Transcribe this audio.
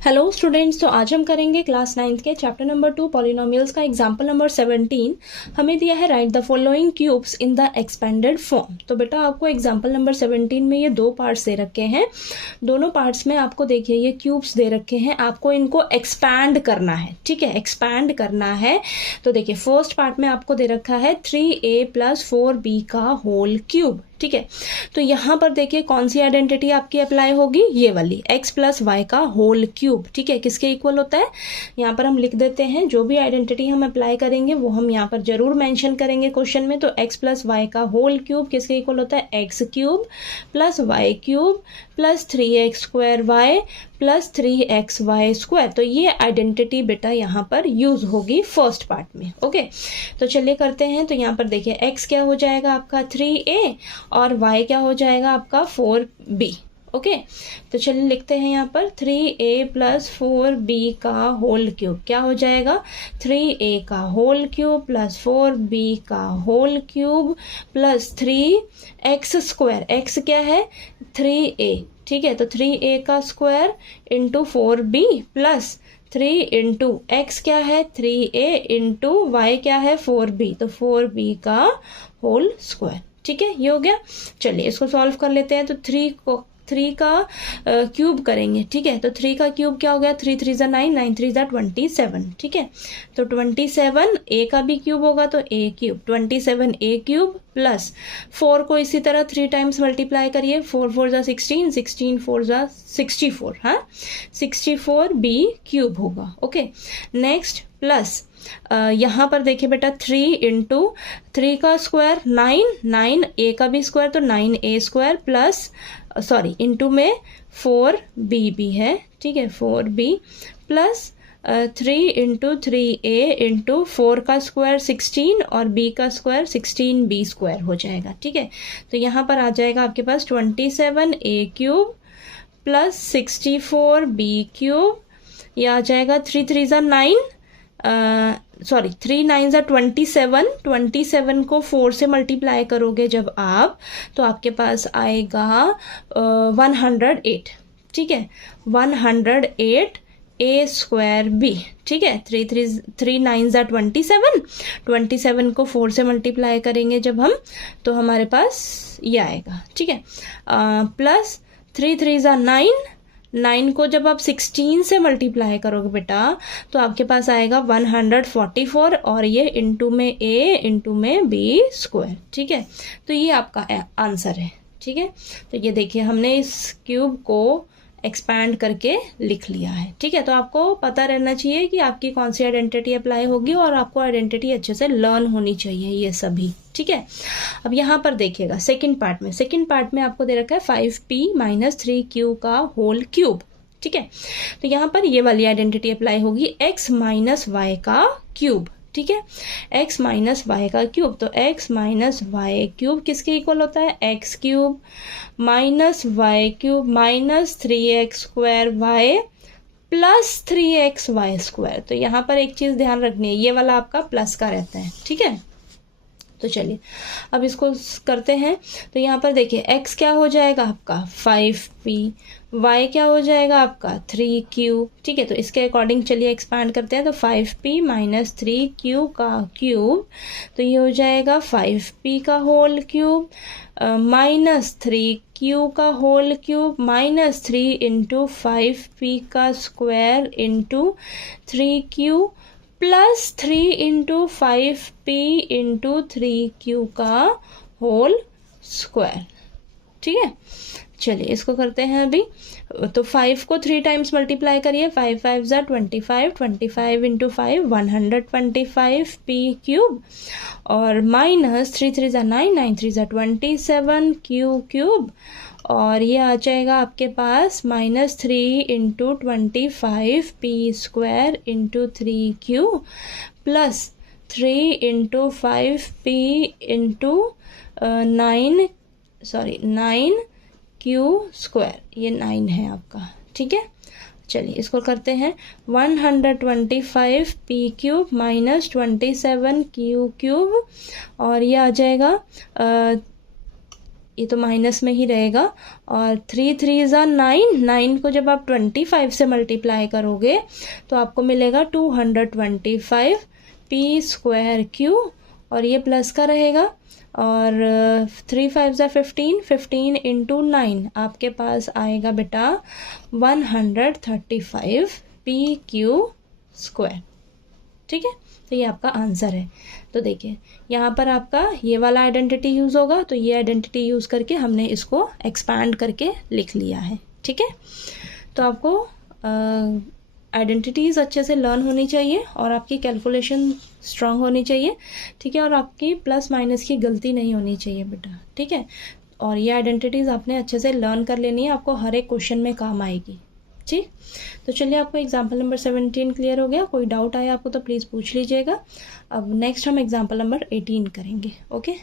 Hello students, तो आज हम करेंगे क्लास 9th के चैप्टर नंबर 2 पॉलिनोमियल्स का एग्जाम्पल नंबर 17। हमें दिया है right the following cubes in the expanded form. तो बेटा आपको एग्जाम्पल नंबर 17 में ये दो पार्ट्स दे रखे हैं। दोनों पार्ट्स में आपको देखिए ये क्यूब्स दे रखे हैं, आपको इनको एक्सपैंड करना है। ठीक है, एक्सपैंड करना है। तो देखिए फर्स्ट पार्ट में आपको दे रखा है 3a + 4b का होल क्यूब। ठीक है, तो यहाँ पर देखिए कौन सी आइडेंटिटी आपकी अप्लाई होगी, ये वाली x + y का होल क्यूब। ठीक है, किसके इक्वल होता है, यहाँ पर हम लिख देते हैं। जो भी आइडेंटिटी हम अप्लाई करेंगे वो हम यहाँ पर जरूर मेंशन करेंगे क्वेश्चन में। तो x + y का होल क्यूब किसके इक्वल होता है, x³ + y³ + 3x² y + 3xy²। तो ये आइडेंटिटी बेटा यहाँ पर यूज होगी फर्स्ट पार्ट में। ओके, तो चलिए करते हैं। तो यहाँ पर देखिए x क्या हो जाएगा आपका 3a और y क्या हो जाएगा आपका 4b। ओके, तो चलिए लिखते हैं यहाँ पर 3a + 4b का होल क्यूब क्या हो जाएगा, 3a का होल क्यूब + 4b का होल क्यूब + 3x²। x क्या है 3a। ठीक है, तो 3a का square into 4b + 3 into x क्या है 3a इंटू वाई क्या है 4b, तो 4b का होल स्क्वायर। ठीक है, ये हो गया। चलिए इसको सॉल्व कर लेते हैं। तो 3 का क्यूब करेंगे। ठीक है, तो 3 का क्यूब क्या हो गया, 3 3 = 9, 9 3 = 27। ठीक है, तो 27 a का भी क्यूब होगा तो a³ 27a³ + 4 को इसी तरह 3 टाइम्स मल्टीप्लाई करिए। 4 4 = 16, 16 4 = 64। हाँ, 64b³ होगा। ओके, नेक्स्ट प्लस यहाँ पर देखिए बेटा 3 इंटू 3 का स्क्वायर 9, 9 a का भी स्क्वायर तो 9a² प्लस इंटू में 4b भी है। ठीक है, 4b plus 3 into 3a into 4 का स्क्वायर 16 और b का स्क्वायर 16b² हो जाएगा। ठीक है, तो यहाँ पर आ जाएगा आपके पास 27a³ + 64b³। ये आ जाएगा 3 3 = 9, 3 9 = 27। 27 को 4 से मल्टीप्लाई करोगे जब आप, तो आपके पास आएगा 108। ठीक है, 108 a²b। ठीक है, 3 9 = 27, 27 को 4 से मल्टीप्लाई करेंगे जब हम, तो हमारे पास ये आएगा। ठीक है, प्लस 3 3 = 9, 9 को जब आप 16 से मल्टीप्लाई करोगे बेटा तो आपके पास आएगा 144 और ये इंटू में a इंटू में b²। ठीक है, तो ये आपका आंसर है। ठीक है, तो ये देखिए हमने इस क्यूब को एक्सपैंड करके लिख लिया है। ठीक है, तो आपको पता रहना चाहिए कि आपकी कौन सी आइडेंटिटी अप्लाई होगी और आपको आइडेंटिटी अच्छे से लर्न होनी चाहिए ये सभी। ठीक है, अब यहाँ पर देखिएगा सेकंड पार्ट में आपको दे रखा है 5p - 3q का होल क्यूब। ठीक है, तो यहाँ पर ये वाली आइडेंटिटी अप्लाई होगी x - y का क्यूब। ठीक है, x - y का क्यूब, तो x - y³ किसके इक्वल होता है, x³ - y³ - 3x² y + 3xy²। तो यहाँ पर एक चीज ध्यान रखनी है, ये वाला आपका प्लस का रहता है। ठीक है, तो चलिए अब इसको करते हैं। तो यहाँ पर देखिए x क्या हो जाएगा आपका 5p, y क्या हो जाएगा आपका 3q। ठीक है, तो इसके अकॉर्डिंग चलिए एक्सपैंड करते हैं। तो 5p - 3q का क्यूब, तो ये हो जाएगा 5p का होल क्यूब - 3q का होल क्यूब - 3 इंटू 5p का square into 3q + 3 into 5p into 3q का होल स्क्वायर। ठीक है, चलिए इसको करते हैं अभी। तो 5 को 3 टाइम्स मल्टीप्लाई करिए। 5 5 = 25, 25 इंटू 5 125p³ और - 3 3 = 9, 9 3 = 27q³ और ये आ जाएगा आपके पास -3 into 25p² into 3q + 3 into 5p into 9q²। ये 9 है आपका। ठीक है, चलिए इसको करते हैं। 125p³ - 27q³ और ये आ जाएगा ये तो माइनस में ही रहेगा, और 3 3 ज़ा 9, 9 को जब आप 25 से मल्टीप्लाई करोगे तो आपको मिलेगा 225 पी स्क्वायर क्यू, और ये प्लस का रहेगा, और 3 5 ज़ा 15, 15 इंटू 9 आपके पास आएगा बेटा 135 पी क्यू स्क्वायर। ठीक है, तो ये आपका आंसर है। तो देखिए यहाँ पर आपका ये वाला आइडेंटिटी यूज़ होगा, तो ये आइडेंटिटी यूज़ करके हमने इसको एक्सपैंड करके लिख लिया है। ठीक है, तो आपको आइडेंटिटीज़ अच्छे से लर्न होनी चाहिए और आपकी कैलकुलेशन स्ट्रांग होनी चाहिए। ठीक है, और आपकी प्लस माइनस की गलती नहीं होनी चाहिए बेटा। ठीक है, और ये आइडेंटिटीज़ आपने अच्छे से लर्न कर लेनी है, आपको हर एक क्वेश्चन में काम आएगी। ठीक, तो चलिए आपको एग्जाम्पल नंबर 17 क्लियर हो गया। कोई डाउट आया आपको तो प्लीज़ पूछ लीजिएगा। अब नेक्स्ट हम एग्जाम्पल नंबर 18 करेंगे। ओके।